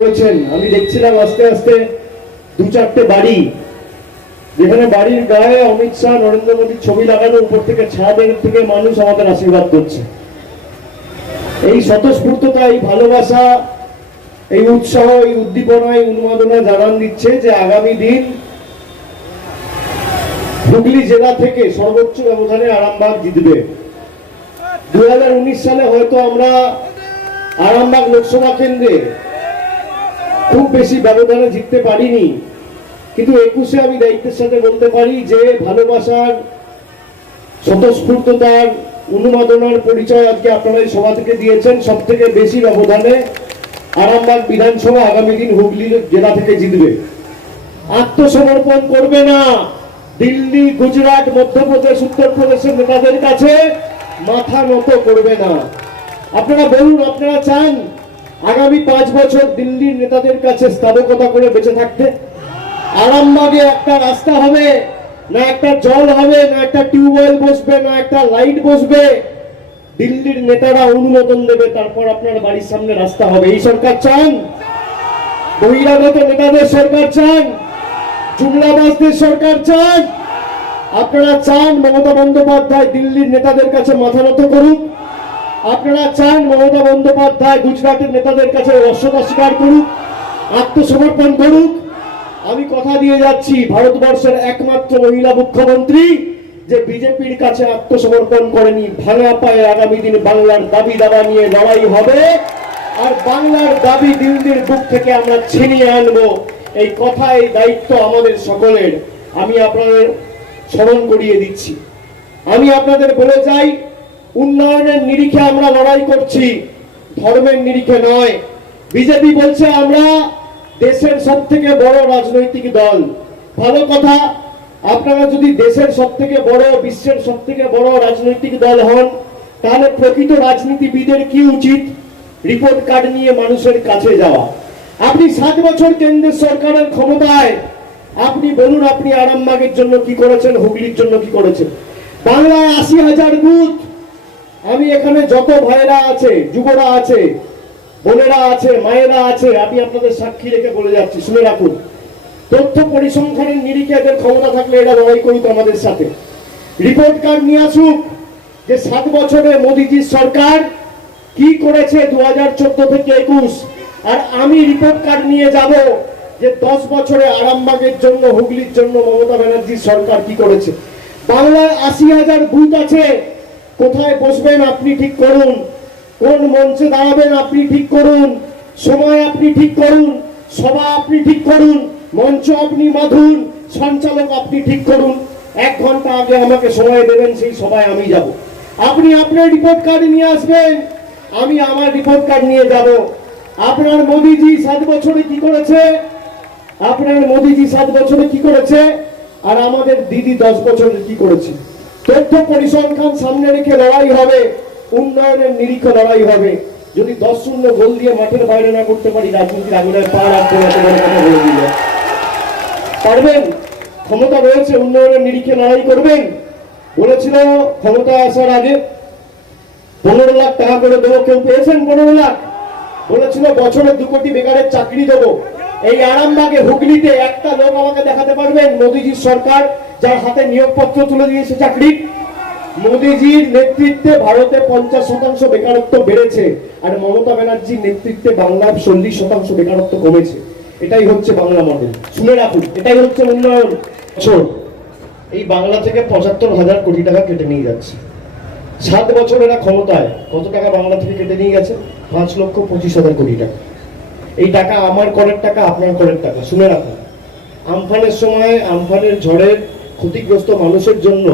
করেছেন। আমি দেখছিলাম আস্তে আস্তে দু চারটে বাড়ি, যেখানে বাড়ির গায়ে অমিত শাহ নরেন্দ্র মোদীর ছবি লাগানো, উপর থেকে ছাদের থেকে মানুষ আমাদের আশীর্বাদ করছে। এই স্বতঃস্ফূর্ততা, এই ভালোবাসা, এই উৎসাহ, এই উদ্দীপনা, এই উন্মাদনা জানান দিচ্ছে যে আগামী দিন হুগলি জেলা থেকে সর্বোচ্চ ব্যবধানে আরামবাগ জিতবে। 2019 সালে হয়তো আমরা আরামবাগ লোকসভা কেন্দ্রে খুব বেশি ব্যবধানে জিততে পারিনি, কিন্তু 21-এ আমি দায়িত্বের সাথে বলতে পারি যে ভালোবাসার, স্বতঃস্ফূর্ততার, উন্মাদনার পরিচয় আজকে আপনারা এই সভা থেকে দিয়েছেন। সব থেকে বেশি ব্যবধানে আরামবাগ বিধানসভা আগামী দিন হুগলি জেলা থেকে জিতবে। আত্মসমর্পণ করবে না। দিল্লি, গুজরাট, মধ্যপ্রদেশ, উত্তরপ্রদেশের নেতাদের কাছে মাথা নত করবে না। আপনারা বলুন, আপনারা চান আগামী 5 বছর দিল্লির নেতাদের কাছে স্থাবকতা করে বেঁচে থাকতে? আরামবাগে একটা রাস্তা হবে না, একটা জল হবে না, একটা টিউবওয়েল বসবে না, একটা লাইট বসবে? দিল্লির নেতারা অনুমোদন দেবে, তারপর আপনার বাড়ির সামনে রাস্তা হবে। এই সরকার চান? বহিরাগত নেতাদের সরকার চান? জুমলাবাজদের সরকার চান? আপনারা চান মমতা বন্দ্যোপাধ্যায় দিল্লির নেতাদের কাছে মাথা নত করুক? আপনারা চান মমতা বন্দ্যোপাধ্যায় গুজরাটের নেতাদের কাছে অসত্যতা স্বীকার করুক, আত্মসমর্পণ করুক? আমি কথা দিয়ে যাচ্ছি, ভারতবর্ষের একমাত্র মহিলা মুখ্যমন্ত্রী যে বিজেপির কাছে আত্মসমর্পণ করেনি। ভাঙা পায়ে আগামী দিন বাংলার দাবি দাবা নিয়ে লড়াই হবে, আর বাংলার দাবি দিল্লির বুক থেকে আমরা ছিনিয়ে আনবো। এই কথা, এই দায়িত্ব আমাদের সকলের। আমি আপনাদের স্মরণ করিয়ে দিচ্ছি। আমি আপনাদের বলে যাই, উন্নয়নের নিরিখে আমরা লড়াই করছি, ধর্মের নিরিখে নয়। বিজেপি বলছে আমরা দেশের সব থেকে বড় রাজনৈতিক দল। ভালো কথা, আপনারা যদি দেশের সব থেকে বড়, বিশ্বের সব থেকে বড় রাজনৈতিক দল হন, তাহলে প্রকৃত রাজনীতিবিদের কি উচিত? রিপোর্ট কার্ড নিয়ে মানুষের কাছে যাওয়া। আপনি 7 বছর কেন্দ্রের সরকারের ক্ষমতায়, আপনি বলুন আপনি আরামবাগের জন্য কি করেছেন, হুগলির জন্য কি করেছেন? বাংলায় 80,000 বুথ। আমি এখানে যত ভাইরা আছে, যুবরা আছে, বোনেরা আছে, মায়েরা আছে, আমি আপনাদের সাক্ষী রেখে বলে যাচ্ছি, শুনে রাখুন। তথ্য পরিসংখ্যানের নিরিখে এদের ক্ষমতা থাকলে এরা লড়াই করুক আমাদের সাথে। রিপোর্ট কার্ড নিয়ে আসুক যে 7 বছরে মোদীজির সরকার কি করেছে 2014 থেকে 21। আর আমি রিপোর্ট কার্ড নিয়ে যাব যে 10 বছরে আরামবাগের জন্য, হুগলির জন্য মমতা ব্যানার্জির সরকার কি করেছে। বাংলায় 80,000 বুথ আছে। কোথায় বসবেন আপনি ঠিক করুন, কোন মঞ্চে দাঁড়াবেন আপনি ঠিক করুন, সময় আপনি ঠিক করুন, সভা আপনি ঠিক করুন, মঞ্চ আপনি বাঁধুন, সঞ্চালক আপনি ঠিক করুন। 1 ঘন্টা আগে আমাকে সময় দেবেন, সেই সভায় আমি যাব। আপনি আপনার রিপোর্ট কার্ড নিয়ে আসবেন, আমি আমার রিপোর্ট কার্ড নিয়ে যাব। আপনার মোদীজি 7 বছরে কি করেছে, আপনার মোদীজি 7 বছরে কি করেছে, আর আমাদের দিদি 10 বছরে কি করেছে। তথ্য পরিসংখ্যান সামনে রেখে লড়াই হবে, উন্নয়নের নিরিখে লড়াই হবে। যদি 10-0 গোল দিয়ে মাঠের বাইরে না করতে পারি, রাজনীতির আগুনে পা রাখতে বলে দিল। পারবেন? ক্ষমতা রয়েছে, উন্নয়নের নিরিখে লড়াই করবেন। বলেছিল ক্ষমতায় আসার আগে 15 লাখ টাকা করে দেবো, কেউ পেয়েছেন 15 লাখ? বলেছিল বছরে 2 কোটি বেকারের চাকরি দেবো। এই আরামবাগে, হুগলিতে একটা লোক আমাকে দেখাতে পারবেন মোদীজির সরকার যার হাতে নিয়োগপত্র তুলে দিয়েছে চাকরি? মোদীজির নেতৃত্বে ভারতে 50% বেকারত্ব বেড়েছে, আর মমতা ব্যানার্জির নেতৃত্বে বাংলার 40% বেকারত্ব কমেছে। এটাই হচ্ছে বাংলা মডেল। শুনে রাখুন, এটাই হচ্ছে উন্নয়ন। এই বাংলা থেকে 75,000 কোটি টাকা কেটে নিয়ে যাচ্ছে। 7 বছর এরা ক্ষমতায় কত টাকা বাংলা থেকে কেটে নিয়ে গেছে? 5,25,000 কোটি টাকা। এই টাকা আমার করের টাকা, আপনার করের টাকা। শুনে রাখুন, আমফানের সময়, আমফানের ঝড়ের ক্ষতিগ্রস্ত মানুষের জন্য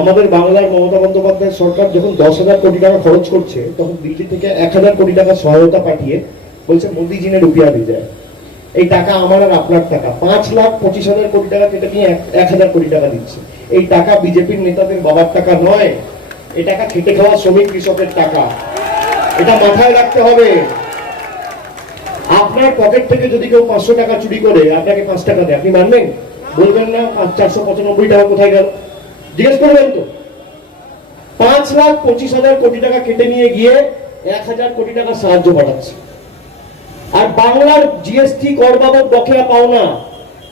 আমাদের বাংলার মমতা বন্দ্যোপাধ্যায় সরকার যখন 10,000 কোটি টাকা খরচ করছে, তখন দিল্লি থেকে 1,000 কোটি টাকা সহায়তা পাঠিয়ে বলছে মোদীজি নে রুপিয়া দিয়ে যায়। এই টাকা আমার আর আপনার টাকা। 5,25,000 কোটি টাকা কেটে নিয়ে 1,000 কোটি টাকা দিচ্ছে। এই টাকা বিজেপির নেতাদের বাবার টাকা নয়, এই টাকা খেটে খাওয়া শ্রমিক কৃষকের টাকা। এটা মাথায় রাখতে হবে। আপনার পকেট থেকে যদি কেউ 500 টাকা চুরি করে আপনাকে 5 টাকা দেয়, আপনি মানবেন? বলবেন না 495 টাকা কোথায় গেল? জিজ্ঞেস করবেন তো। 5,25,000 কোটি টাকা কেটে নিয়ে গিয়ে 1,000 কোটি টাকা সাহায্য পাঠাচ্ছে। আর বাংলার জিএসটি কর বাবদ বকেয়া পাওনা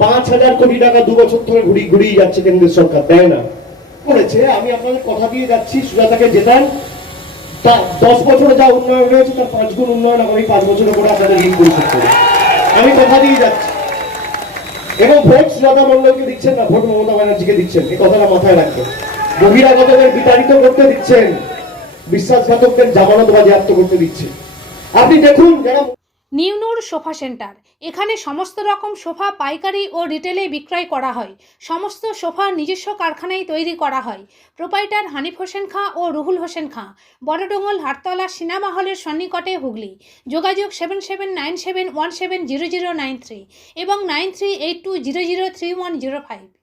5,000 কোটি টাকা 2 বছর ধরে ঘুরিয়ে যাচ্ছে কেন্দ্রের সরকার, দেয় না। করেছে, আমি আপনাদের কথা দিয়ে যাচ্ছি, সুজাতাকে জেতান, তা 10 বছরে যা উন্নয়ন হয়েছে তার 5 গুণ উন্নয়ন আগামী 5 বছরে করে আপনাদের ঋণ পরিশোধ করে, আমি কথা দিয়ে যাচ্ছি। এবং ভোট সুজাতা মণ্ডলকে দিচ্ছেন না, ভোট মমতা ব্যানার্জিকে দিচ্ছেন, এই কথাটা মাথায় রাখবেন। বহিরাগতদের বিতাড়িত করতে দিচ্ছেন, বিশ্বাসঘাতকদের জামানত বাজেয়াপ্ত করতে দিচ্ছেন। আপনি দেখুন যারা নিউনুর সোফা সেন্টার, এখানে সমস্ত রকম সোফা পাইকারি ও রিটেলে বিক্রয় করা হয়। সমস্ত সোফা নিজস্ব কারখানায় তৈরি করা হয়। প্রোপাইটার হানিফ হোসেন খাঁ ও রুহুল হোসেন খাঁ, বড়ডোঙ্গল হাটতলা সিনেমা হলের সন্নিকটে, হুগলি। যোগাযোগ 7797170093 এবং 9382003105।